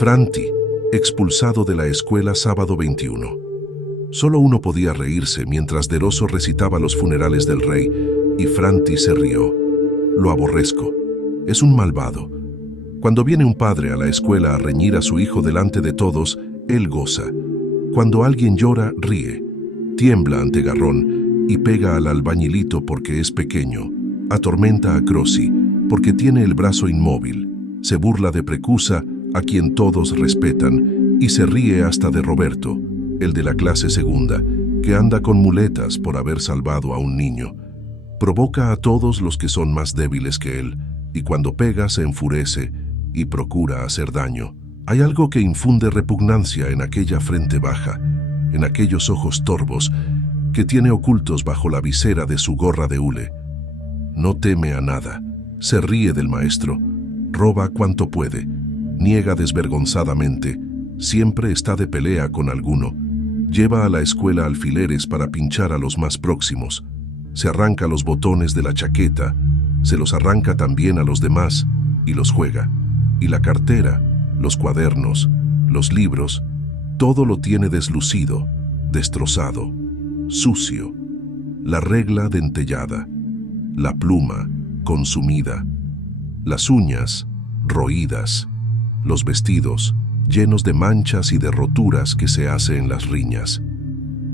Franti, expulsado de la escuela sábado 21. Solo uno podía reírse mientras De Rosso recitaba los funerales del rey, y Franti se rió. Lo aborrezco. Es un malvado. Cuando viene un padre a la escuela a reñir a su hijo delante de todos, él goza. Cuando alguien llora, ríe. Tiembla ante Garrón y pega al albañilito porque es pequeño. Atormenta a Crossi porque tiene el brazo inmóvil. Se burla de Precusa, a quien todos respetan, y se ríe hasta de Roberto, el de la clase segunda, que anda con muletas por haber salvado a un niño. Provoca a todos los que son más débiles que él, y cuando pega se enfurece y procura hacer daño. Hay algo que infunde repugnancia en aquella frente baja, en aquellos ojos torvos que tiene ocultos bajo la visera de su gorra de hule. No teme a nada, se ríe del maestro, roba cuanto puede, niega desvergonzadamente, siempre está de pelea con alguno, lleva a la escuela alfileres para pinchar a los más próximos, se arranca los botones de la chaqueta, se los arranca también a los demás y los juega. Y la cartera, los cuadernos, los libros, todo lo tiene deslucido, destrozado, sucio, la regla dentellada, la pluma consumida, las uñas roídas, los vestidos llenos de manchas y de roturas que se hace en las riñas.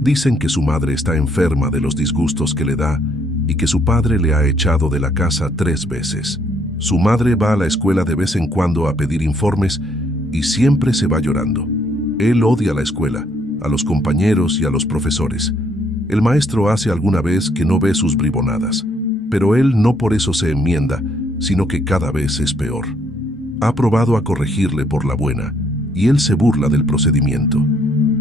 Dicen que su madre está enferma de los disgustos que le da y que su padre le ha echado de la casa 3 veces. Su madre va a la escuela de vez en cuando a pedir informes y siempre se va llorando. Él odia la escuela, a los compañeros y a los profesores. El maestro hace alguna vez que no ve sus bribonadas, pero él no por eso se enmienda, sino que cada vez es peor. Ha probado a corregirle por la buena, y él se burla del procedimiento.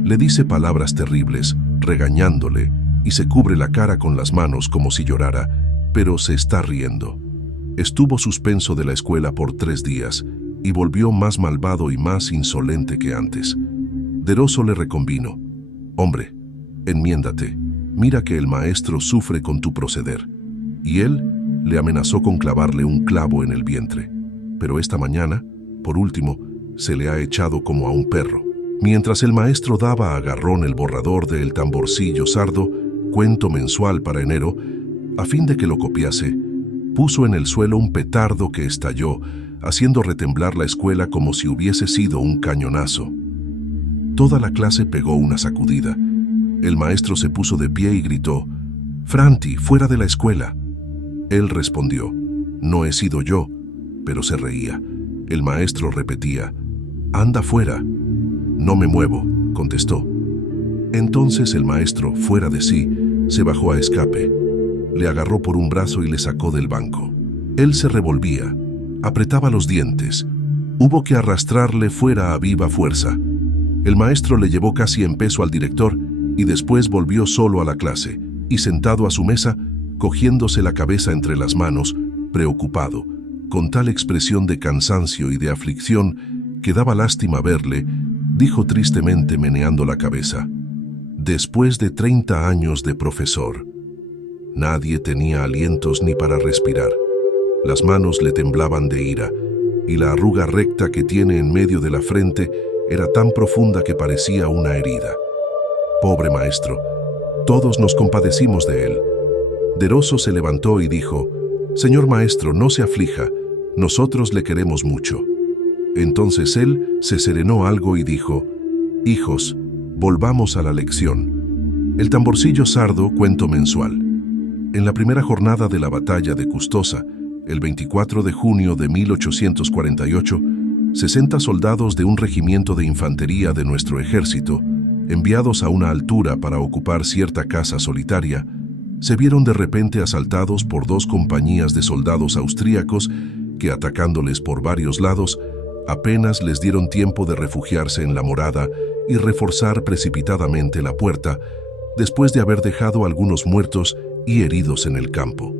Le dice palabras terribles, regañándole, y se cubre la cara con las manos como si llorara, pero se está riendo. Estuvo suspenso de la escuela por 3 días, y volvió más malvado y más insolente que antes. De Rosso le reconvino: «Hombre, enmiéndate, mira que el maestro sufre con tu proceder». Y él le amenazó con clavarle un clavo en el vientre. Pero esta mañana, por último, se le ha echado como a un perro. Mientras el maestro daba a Garrón el borrador de El Tamborcillo Sardo, cuento mensual para enero, a fin de que lo copiase, puso en el suelo un petardo que estalló, haciendo retemblar la escuela como si hubiese sido un cañonazo. Toda la clase pegó una sacudida. El maestro se puso de pie y gritó: «Franti, fuera de la escuela». Él respondió: «No he sido yo», pero se reía. El maestro repetía: «Anda fuera». «No me muevo», contestó. Entonces el maestro, fuera de sí, se bajó a escape. Le agarró por un brazo y le sacó del banco. Él se revolvía, apretaba los dientes. Hubo que arrastrarle fuera a viva fuerza. El maestro le llevó casi en peso al director y después volvió solo a la clase y sentado a su mesa, cogiéndose la cabeza entre las manos, preocupado, con tal expresión de cansancio y de aflicción que daba lástima verle, dijo tristemente meneando la cabeza: «Después de 30 años de profesor». Nadie tenía alientos ni para respirar. Las manos le temblaban de ira, y la arruga recta que tiene en medio de la frente era tan profunda que parecía una herida. Pobre maestro, todos nos compadecimos de él. De Rosso se levantó y dijo: «Señor maestro, no se aflija, nosotros le queremos mucho». Entonces él se serenó algo y dijo: «Hijos, volvamos a la lección». El Tamborcillo Sardo, cuento mensual. En la primera jornada de la batalla de Custoza, el 24 de junio de 1848, 60 soldados de un regimiento de infantería de nuestro ejército, enviados a una altura para ocupar cierta casa solitaria, se vieron de repente asaltados por 2 compañías de soldados austríacos que, atacándoles por varios lados, apenas les dieron tiempo de refugiarse en la morada y reforzar precipitadamente la puerta, después de haber dejado algunos muertos y heridos en el campo.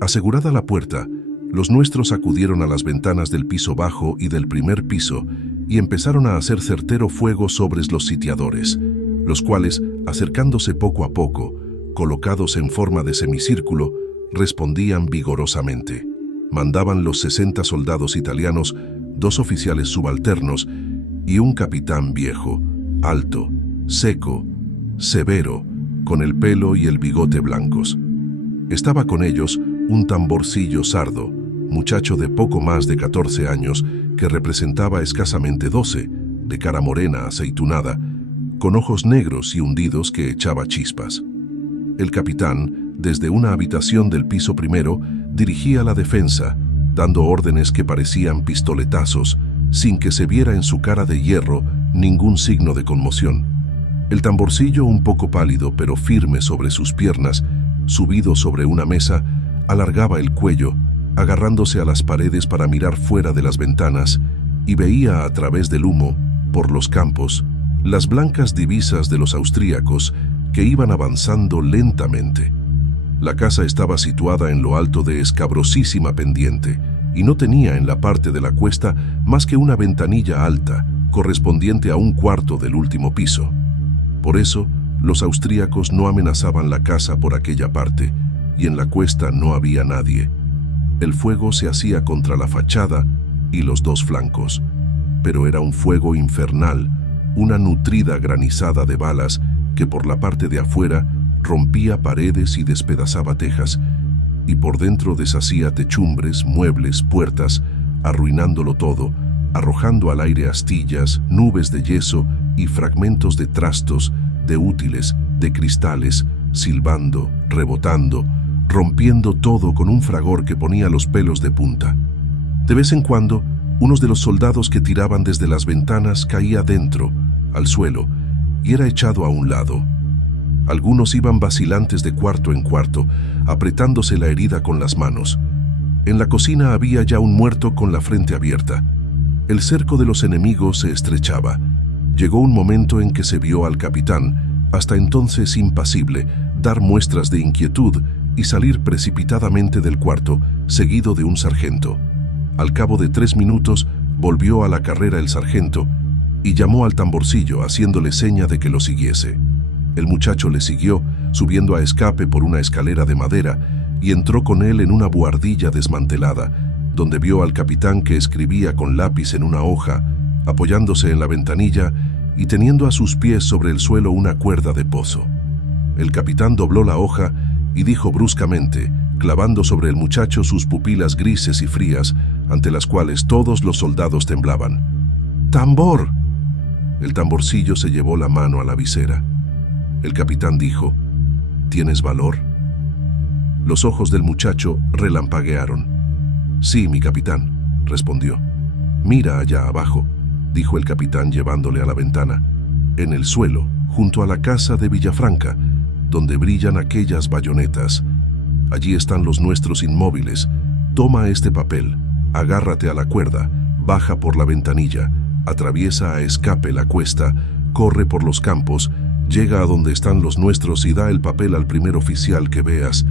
Asegurada la puerta, los nuestros acudieron a las ventanas del piso bajo y del primer piso y empezaron a hacer certero fuego sobre los sitiadores, los cuales, acercándose poco a poco, colocados en forma de semicírculo, respondían vigorosamente. Mandaban los 60 soldados italianos, 2 oficiales subalternos y un capitán viejo, alto, seco, severo, con el pelo y el bigote blancos. Estaba con ellos un tamborcillo sardo, muchacho de poco más de 14 años, que representaba escasamente 12, de cara morena aceitunada, con ojos negros y hundidos que echaba chispas. El capitán, desde una habitación del piso primero, dirigía la defensa, dando órdenes que parecían pistoletazos, sin que se viera en su cara de hierro ningún signo de conmoción. El tamborcillo, un poco pálido pero firme sobre sus piernas, subido sobre una mesa, alargaba el cuello, agarrándose a las paredes para mirar fuera de las ventanas, y veía a través del humo, por los campos, las blancas divisas de los austríacos que iban avanzando lentamente. La casa estaba situada en lo alto de escabrosísima pendiente y no tenía en la parte de la cuesta más que una ventanilla alta, correspondiente a un cuarto del último piso. Por eso, los austríacos no amenazaban la casa por aquella parte, y en la cuesta no había nadie. El fuego se hacía contra la fachada y los dos flancos, pero era un fuego infernal, una nutrida granizada de balas que por la parte de afuera rompía paredes y despedazaba tejas, y por dentro deshacía techumbres, muebles, puertas, arruinándolo todo, arrojando al aire astillas, nubes de yeso y fragmentos de trastos, de útiles, de cristales, silbando, rebotando, rompiendo todo con un fragor que ponía los pelos de punta. De vez en cuando, uno de los soldados que tiraban desde las ventanas caía dentro, al suelo, y era echado a un lado. Algunos iban vacilantes de cuarto en cuarto, apretándose la herida con las manos. En la cocina había ya un muerto con la frente abierta. El cerco de los enemigos se estrechaba. Llegó un momento en que se vio al capitán, hasta entonces impasible, dar muestras de inquietud y salir precipitadamente del cuarto, seguido de un sargento. Al cabo de 3 minutos, volvió a la carrera el sargento y llamó al tamborcillo, haciéndole seña de que lo siguiese. El muchacho le siguió, subiendo a escape por una escalera de madera, y entró con él en una buhardilla desmantelada, donde vio al capitán que escribía con lápiz en una hoja, apoyándose en la ventanilla y teniendo a sus pies sobre el suelo una cuerda de pozo. El capitán dobló la hoja y dijo bruscamente, clavando sobre el muchacho sus pupilas grises y frías, ante las cuales todos los soldados temblaban: ¡Tambor! El tamborcillo se llevó la mano a la visera. El capitán dijo: ¿Tienes valor? Los ojos del muchacho relampaguearon. Sí, mi capitán, respondió. Mira allá abajo, dijo el capitán llevándole a la ventana. En el suelo, junto a la casa de Villafranca, donde brillan aquellas bayonetas. Allí están los nuestros inmóviles. Toma este papel, agárrate a la cuerda, baja por la ventanilla, atraviesa a escape la cuesta, corre por los campos, llega a donde están los nuestros y da el papel al primer oficial que veas.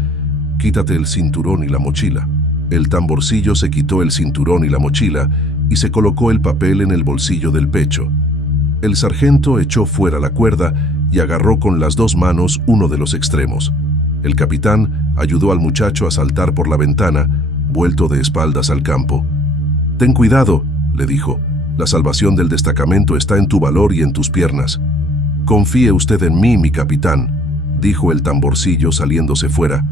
Quítate el cinturón y la mochila. El tamborcillo se quitó el cinturón y la mochila y se colocó el papel en el bolsillo del pecho. El sargento echó fuera la cuerda y agarró con las 2 manos uno de los extremos. El capitán ayudó al muchacho a saltar por la ventana, vuelto de espaldas al campo. «Ten cuidado», le dijo. «La salvación del destacamento está en tu valor y en tus piernas». «Confíe usted en mí, mi capitán», dijo el tamborcillo saliéndose fuera.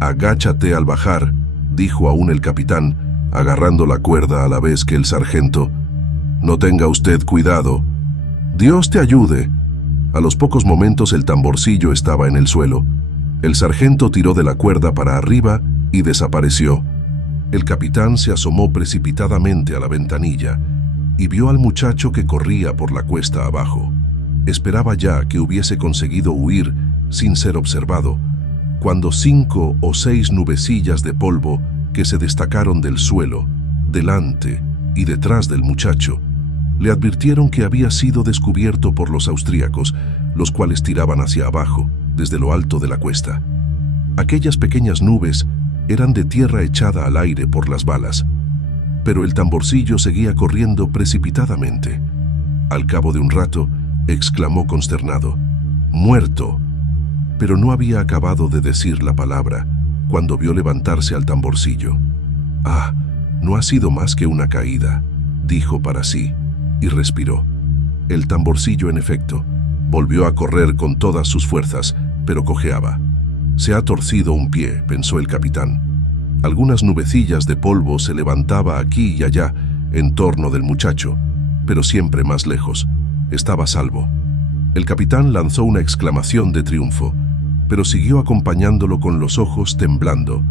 «Agáchate al bajar», dijo aún el capitán, agarrando la cuerda a la vez que el sargento. «No tenga usted cuidado. Dios te ayude». A los pocos momentos el tamborcillo estaba en el suelo. El sargento tiró de la cuerda para arriba y desapareció. El capitán se asomó precipitadamente a la ventanilla y vio al muchacho que corría por la cuesta abajo. Esperaba ya que hubiese conseguido huir sin ser observado, cuando 5 o 6 nubecillas de polvo que se destacaron del suelo, delante y detrás del muchacho, le advirtieron que había sido descubierto por los austríacos, los cuales tiraban hacia abajo, desde lo alto de la cuesta. Aquellas pequeñas nubes eran de tierra echada al aire por las balas, pero el tamborcillo seguía corriendo precipitadamente. Al cabo de un rato, exclamó consternado: «¡Muerto!». Pero no había acabado de decir la palabra cuando vio levantarse al tamborcillo. «Ah, no ha sido más que una caída», dijo para sí, y respiró. El tamborcillo, en efecto, volvió a correr con todas sus fuerzas, pero cojeaba. «Se ha torcido un pie», pensó el capitán. Algunas nubecillas de polvo se levantaba aquí y allá en torno del muchacho, pero siempre más lejos. Estaba a salvo. El capitán lanzó una exclamación de triunfo, pero siguió acompañándolo con los ojos temblando,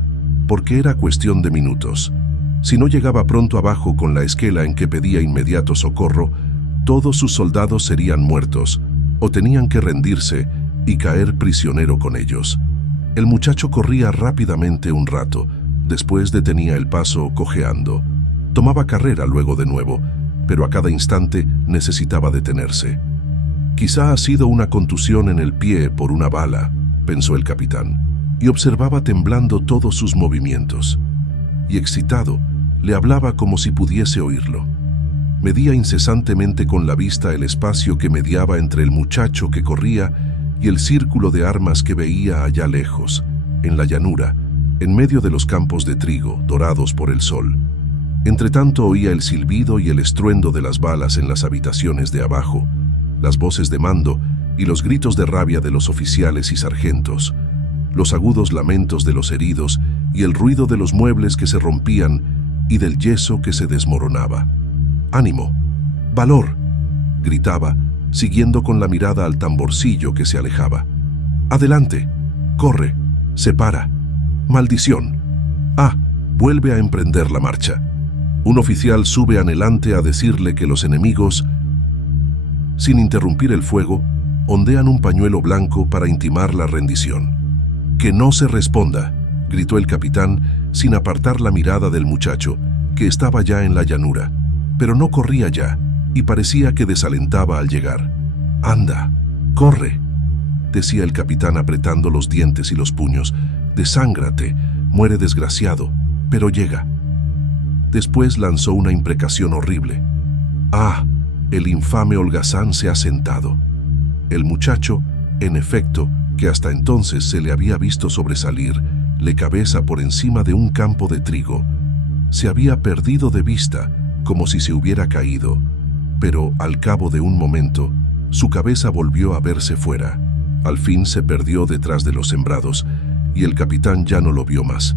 porque era cuestión de minutos. Si no llegaba pronto abajo con la esquela en que pedía inmediato socorro, todos sus soldados serían muertos, o tenían que rendirse y caer prisionero con ellos. El muchacho corría rápidamente un rato, después detenía el paso cojeando. Tomaba carrera luego de nuevo, pero a cada instante necesitaba detenerse. «Quizá ha sido una contusión en el pie por una bala», pensó el capitán, y observaba temblando todos sus movimientos. Y excitado, le hablaba como si pudiese oírlo. Medía incesantemente con la vista el espacio que mediaba entre el muchacho que corría y el círculo de armas que veía allá lejos, en la llanura, en medio de los campos de trigo, dorados por el sol. Entretanto oía el silbido y el estruendo de las balas en las habitaciones de abajo, las voces de mando y los gritos de rabia de los oficiales y sargentos, los agudos lamentos de los heridos y el ruido de los muebles que se rompían y del yeso que se desmoronaba. «¡Ánimo! ¡Valor!», gritaba, siguiendo con la mirada al tamborcillo que se alejaba. «¡Adelante! ¡Corre! ¡Se para! ¡Maldición! ¡Ah! Vuelve a emprender la marcha». Un oficial sube anhelante a decirle que los enemigos, sin interrumpir el fuego, ondean un pañuelo blanco para intimar la rendición. «¡Que no se responda!», gritó el capitán sin apartar la mirada del muchacho, que estaba ya en la llanura, pero no corría ya, y parecía que desalentaba al llegar. «¡Anda! ¡Corre!», decía el capitán apretando los dientes y los puños. «Desángrate, muere desgraciado, pero llega». Después lanzó una imprecación horrible. «¡Ah! El infame holgazán se ha sentado». El muchacho, en efecto, que hasta entonces se le había visto sobresalir, la cabeza por encima de un campo de trigo, se había perdido de vista, como si se hubiera caído, pero al cabo de un momento, su cabeza volvió a verse fuera. Al fin se perdió detrás de los sembrados, y el capitán ya no lo vio más.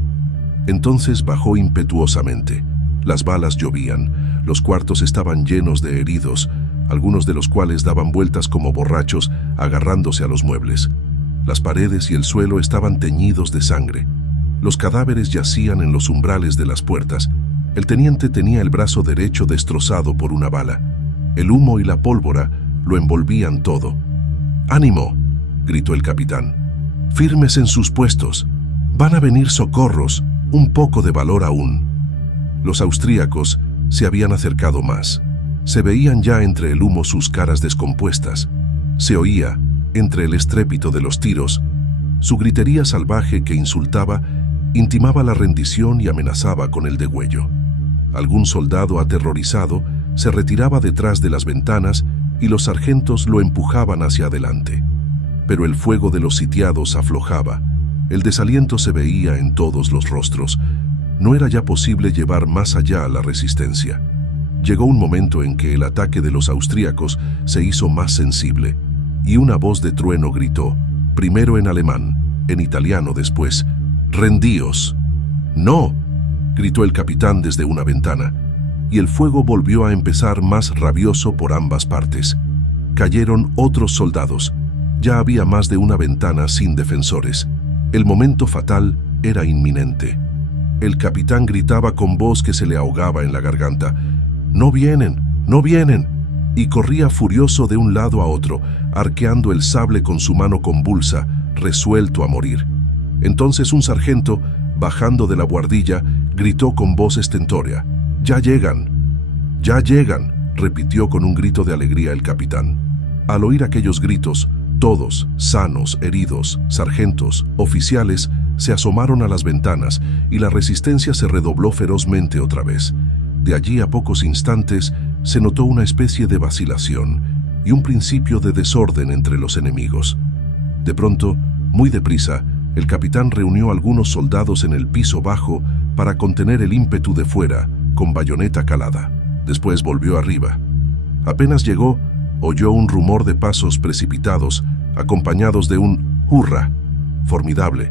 Entonces bajó impetuosamente. Las balas llovían, los cuartos estaban llenos de heridos, algunos de los cuales daban vueltas como borrachos, agarrándose a los muebles. Las paredes y el suelo estaban teñidos de sangre. Los cadáveres yacían en los umbrales de las puertas. El teniente tenía el brazo derecho destrozado por una bala. El humo y la pólvora lo envolvían todo. «¡Ánimo!», gritó el capitán. «Firmes en sus puestos. Van a venir socorros, un poco de valor aún». Los austríacos se habían acercado más. Se veían ya entre el humo sus caras descompuestas. Se oía, entre el estrépito de los tiros, su gritería salvaje que insultaba, intimaba la rendición y amenazaba con el degüello. Algún soldado aterrorizado se retiraba detrás de las ventanas y los sargentos lo empujaban hacia adelante. Pero el fuego de los sitiados aflojaba. El desaliento se veía en todos los rostros. No era ya posible llevar más allá la resistencia. Llegó un momento en que el ataque de los austríacos se hizo más sensible, y una voz de trueno gritó, primero en alemán, en italiano después: «¡Rendíos!». «¡No!», gritó el capitán desde una ventana, y el fuego volvió a empezar más rabioso por ambas partes. Cayeron otros soldados. Ya había más de una ventana sin defensores. El momento fatal era inminente. El capitán gritaba con voz que se le ahogaba en la garganta: «¡No vienen! ¡No vienen!», y corría furioso de un lado a otro, arqueando el sable con su mano convulsa, resuelto a morir. Entonces un sargento, bajando de la buhardilla, gritó con voz estentórea: «¡Ya llegan! ¡Ya llegan!», repitió con un grito de alegría el capitán. Al oír aquellos gritos, todos, sanos, heridos, sargentos, oficiales, se asomaron a las ventanas y la resistencia se redobló ferozmente otra vez. De allí a pocos instantes se notó una especie de vacilación y un principio de desorden entre los enemigos. De pronto, muy deprisa, el capitán reunió algunos soldados en el piso bajo para contener el ímpetu de fuera, con bayoneta calada. Después volvió arriba. Apenas llegó, oyó un rumor de pasos precipitados, acompañados de un «hurra» formidable,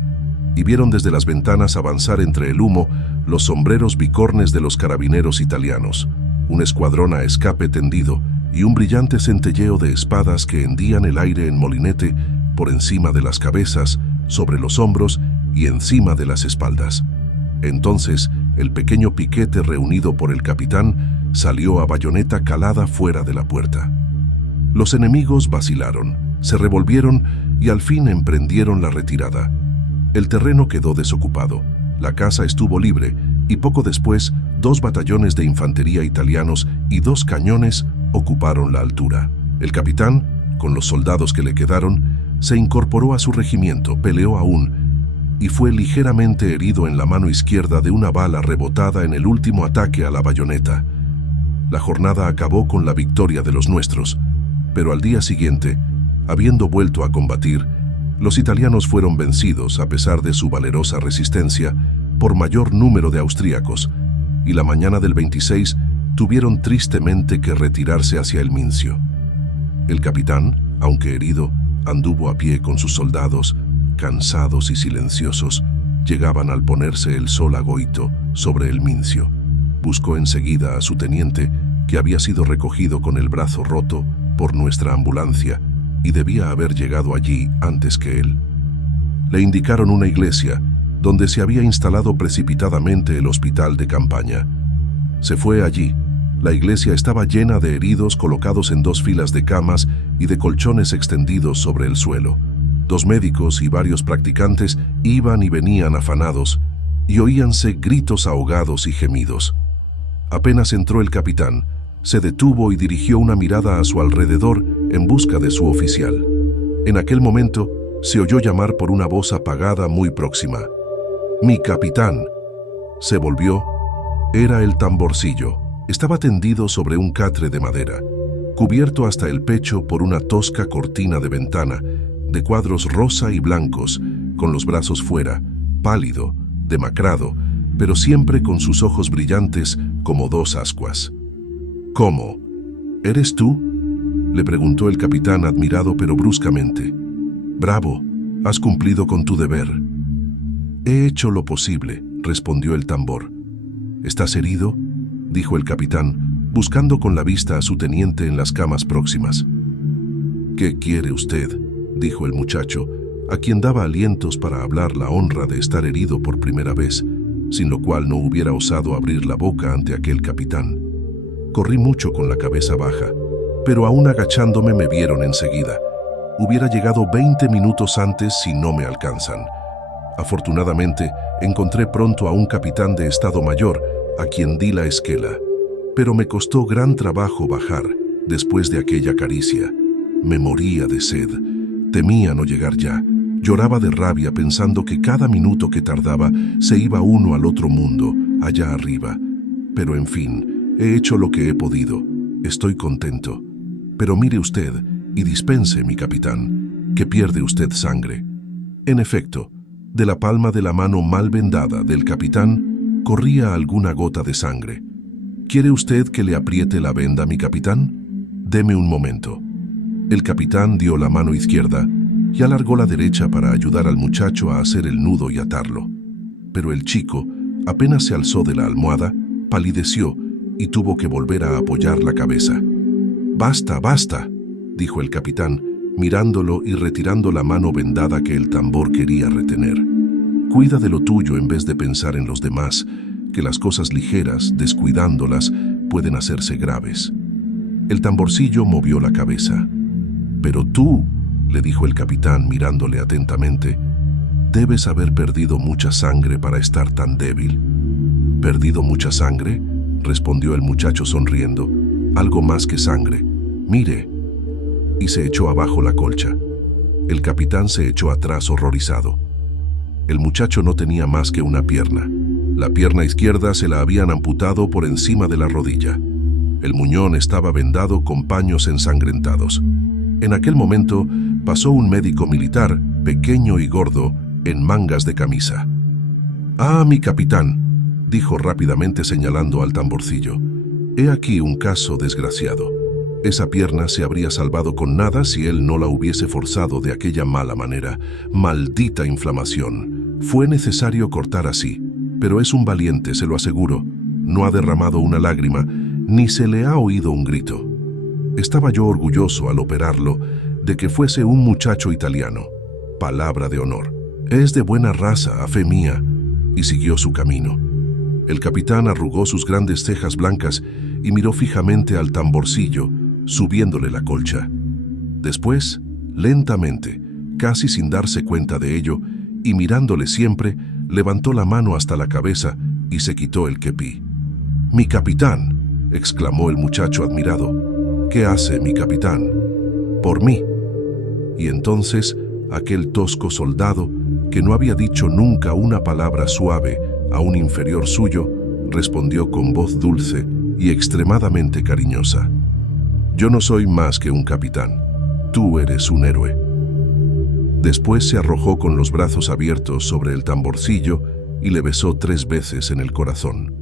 y vieron desde las ventanas avanzar entre el humo los sombreros bicornes de los carabineros italianos, un escuadrón a escape tendido y un brillante centelleo de espadas que hendían el aire en molinete por encima de las cabezas, sobre los hombros y encima de las espaldas. Entonces, el pequeño piquete reunido por el capitán salió a bayoneta calada fuera de la puerta. Los enemigos vacilaron, se revolvieron y al fin emprendieron la retirada. El terreno quedó desocupado, la casa estuvo libre y poco después 2 batallones de infantería italianos y 2 cañones ocuparon la altura. El capitán, con los soldados que le quedaron, se incorporó a su regimiento, peleó aún y fue ligeramente herido en la mano izquierda de una bala rebotada en el último ataque a la bayoneta. La jornada acabó con la victoria de los nuestros, pero al día siguiente, habiendo vuelto a combatir, los italianos fueron vencidos a pesar de su valerosa resistencia por mayor número de austríacos, y la mañana del 26 tuvieron tristemente que retirarse hacia el Mincio. El capitán, aunque herido, anduvo a pie con sus soldados, cansados y silenciosos, llegaban al ponerse el sol agoito sobre el Mincio. Buscó enseguida a su teniente, que había sido recogido con el brazo roto por nuestra ambulancia y debía haber llegado allí antes que él. Le indicaron una iglesia, donde se había instalado precipitadamente el hospital de campaña. Se fue allí. La iglesia estaba llena de heridos colocados en 2 filas de camas y de colchones extendidos sobre el suelo. 2 médicos y varios practicantes iban y venían afanados, y oíanse gritos ahogados y gemidos. Apenas entró el capitán, se detuvo y dirigió una mirada a su alrededor en busca de su oficial. En aquel momento se oyó llamar por una voz apagada muy próxima. «¡Mi capitán!». Se volvió. Era el tamborcillo. Estaba tendido sobre un catre de madera, cubierto hasta el pecho por una tosca cortina de ventana, de cuadros rosa y blancos, con los brazos fuera, pálido, demacrado, pero siempre con sus ojos brillantes como 2 ascuas. «¿Cómo? ¿Eres tú?», le preguntó el capitán admirado pero bruscamente. «Bravo, has cumplido con tu deber». «He hecho lo posible», respondió el tambor. «¿Estás herido?», dijo el capitán, buscando con la vista a su teniente en las camas próximas. «¿Qué quiere usted?», dijo el muchacho, a quien daba alientos para hablar la honra de estar herido por primera vez, sin lo cual no hubiera osado abrir la boca ante aquel capitán. Corrí mucho con la cabeza baja, pero aún agachándome me vieron enseguida. Hubiera llegado 20 minutos antes si no me alcanzan. Afortunadamente, encontré pronto a un capitán de Estado Mayor, a quien di la esquela, pero me costó gran trabajo bajar después de aquella caricia. Me moría de sed, temía no llegar ya, lloraba de rabia pensando que cada minuto que tardaba se iba uno al otro mundo, allá arriba. Pero en fin, he hecho lo que he podido, estoy contento. Pero mire usted y dispense, mi capitán, que pierde usted sangre. En efecto, de la palma de la mano mal vendada del capitán corría alguna gota de sangre. ¿Quiere usted que le apriete la venda, mi capitán? Deme un momento. El capitán dio la mano izquierda y alargó la derecha para ayudar al muchacho a hacer el nudo y atarlo. Pero el chico, apenas se alzó de la almohada, palideció y tuvo que volver a apoyar la cabeza. «Basta, basta», dijo el capitán, mirándolo y retirando la mano vendada que el tambor quería retener. «Cuida de lo tuyo en vez de pensar en los demás, que las cosas ligeras, descuidándolas, pueden hacerse graves». El tamborcillo movió la cabeza. «Pero tú», le dijo el capitán mirándole atentamente, «debes haber perdido mucha sangre para estar tan débil». «¿Perdido mucha sangre?», respondió el muchacho sonriendo. «Algo más que sangre. Mire». Y se echó abajo la colcha. El capitán se echó atrás horrorizado. El muchacho no tenía más que una pierna. La pierna izquierda se la habían amputado por encima de la rodilla. El muñón estaba vendado con paños ensangrentados. En aquel momento pasó un médico militar, pequeño y gordo, en mangas de camisa. «Ah, mi capitán», dijo rápidamente señalando al tamborcillo. «He aquí un caso desgraciado. Esa pierna se habría salvado con nada si él no la hubiese forzado de aquella mala manera. Maldita inflamación. Fue necesario cortar así, pero es un valiente, se lo aseguro. No ha derramado una lágrima, ni se le ha oído un grito. Estaba yo orgulloso al operarlo de que fuese un muchacho italiano. Palabra de honor. Es de buena raza, a fe mía, y siguió su camino. El capitán arrugó sus grandes cejas blancas y miró fijamente al tamborcillo, subiéndole la colcha. Después, lentamente, casi sin darse cuenta de ello, y mirándole siempre, levantó la mano hasta la cabeza y se quitó el kepí. «¡Mi capitán!», exclamó el muchacho admirado. «¿Qué hace mi capitán?». «Por mí». Y entonces, aquel tosco soldado, que no había dicho nunca una palabra suave a un inferior suyo, respondió con voz dulce y extremadamente cariñosa: «Yo no soy más que un capitán. Tú eres un héroe». Después se arrojó con los brazos abiertos sobre el tamborcillo y le besó 3 veces en el corazón.